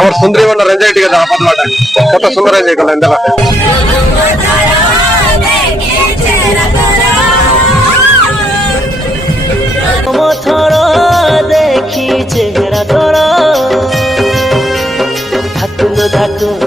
আমার সুন্দরী বন্যা রেঞ্জাই টিকে দাও পাতলাটা কত সুন্দর রেঞ্জাই করলেন দেখো দেখি চেহারা ধরা ধাকুলো ধাকুলো